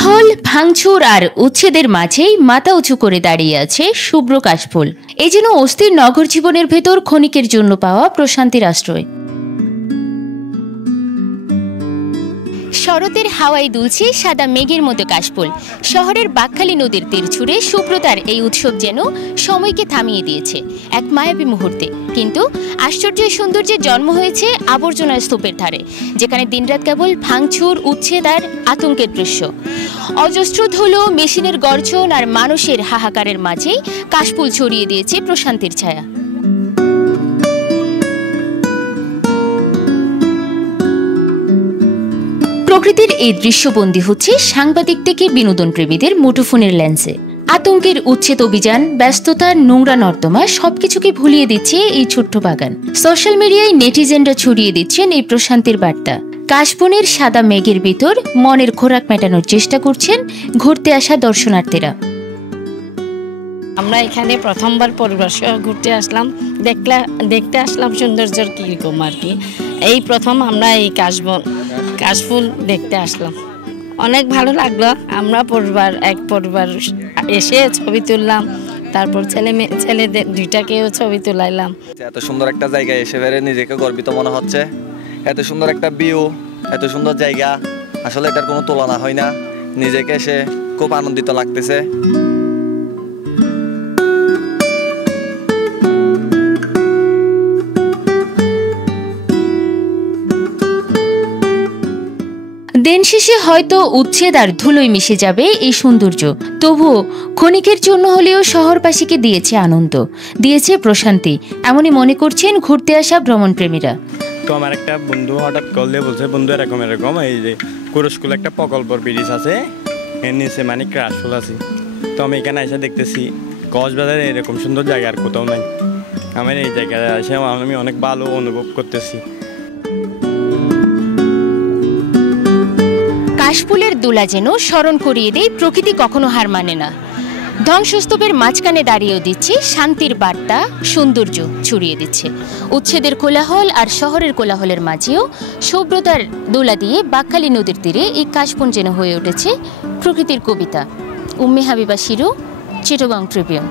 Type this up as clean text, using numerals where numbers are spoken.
কোলাহল, ভাঙচুর আর উচ্ছেদের মাঝেই মাথা উঁচু করে দাঁড়িয়ে আছে শুভ্র কাশফুল। এই যেন অস্থির নগর জীবনের ভেতর ক্ষণিকের জন্য পাওয়া প্রশান্তির আশ্রয়। শরতের হাওয়ায় দুলছে সাদা মেঘের মতো কাশফুল। শহরের বাকখালী নদীর তীর ছুঁড়ে শুভ্রতার এই উৎসব যেন সময়কে থামিয়ে দিয়েছে এক মায়াবী মুহূর্তে। কিন্তু আশ্চর্য সৌন্দর্যের জন্ম হয়েছে আবর্জনার স্তূপের ধারে, যেখানে দিনরাত কেবল ভাঙচুর, উচ্ছেদ আর আতঙ্কের দৃশ্য। অজস্র ধুলো, মেশিনের গর্জন আর মানুষের হাহাকারের মাঝেই কাশফুল ছড়িয়ে দিয়েছে প্রশান্তির ছায়া। প্রকৃতির এই দৃশ্যবন্দী হচ্ছে সাংবাদিক থেকে বিনোদন প্রেমীদের মুঠোফোনের লেন্সে। আতঙ্কের উচ্ছেদ অভিযান, ব্যস্ততার নোংরা নর্দমা সবকিছুকে ভুলিয়ে দিচ্ছে এই ছোট্ট বাগান। সোশ্যাল মিডিয়ায় নেটিজেনরা ছড়িয়ে দিচ্ছেন এই প্রশান্তির বার্তা। কাশবনের সাদা মেঘের ভিতর মনের খোরাক মেটানোর চেষ্টা করছেন ঘুরতে আসা দর্শনার্থীরা। আমরা এখানে প্রথমবার পরিবার সহ ঘুরতে আসলাম, দেখতে আসলাম সৌন্দর্যের কীরকম আর কি। এই প্রথম আমরা এই কাশফুল দেখতে আসলাম, অনেক ভালো লাগলো। আমরা এক পরিবার এসে ছবি তুললাম, তারপর ছেলেদের দুইটাকেও ছবি তুলাইলাম। এত সুন্দর একটা জায়গায় এসে বেড়ে নিজেকে গর্বিত মনে হচ্ছে। এত সুন্দর একটা ভিউ, এত সুন্দর জায়গা, আসলে এটার কোনো তুলনা হয় না। নিজেকে এসে খুব আনন্দিত লাগতেছে। দিন শেষে হয়তো উচ্ছেদ আর ধুলোয় মিশে যাবে এই সৌন্দর্য, তবুও ক্ষণিকের জন্য হলেও শহরবাসীকে দিয়েছে আনন্দ, দিয়েছে প্রশান্তি, এমনই মনে করছেন ঘুরতে আসা ভ্রমণপ্রেমীরা। তো আমার একটা বন্ধু হঠাৎ কল দিয়ে বলছে, বন্ধু এরকম এই যে কুরস্কুল একটা প্রকল্পর ব্রিজ আছে, এর নিচে মানে কাশফুল আছে। তো আমি এখানে এসে দেখতেছি কক্সবাজারে এরকম সুন্দর জায়গা আর কোথাও নাই। আমার এই জায়গায় এসে আমি অনেক ভালো অনুভব করতেছি। কাশফুলের দোলা যেন স্মরণ করিয়ে দেয় প্রকৃতি কখনো হার মানে না। ধ্বংসস্তূপের মাঝখানে দাঁড়িয়েও দিচ্ছে শান্তির বার্তা, সৌন্দর্য ছড়িয়ে দিচ্ছে। উচ্ছেদের কোলাহল আর শহরের কোলাহলের মাঝেও শুভ্রতার দোলা দিয়ে বাকখালী নদীর তীরে এই কাশবন যেন হয়ে উঠেছে প্রকৃতির কবিতা। উম্মে হাবিবা শিরু, চিটাগং ট্রিবিউন।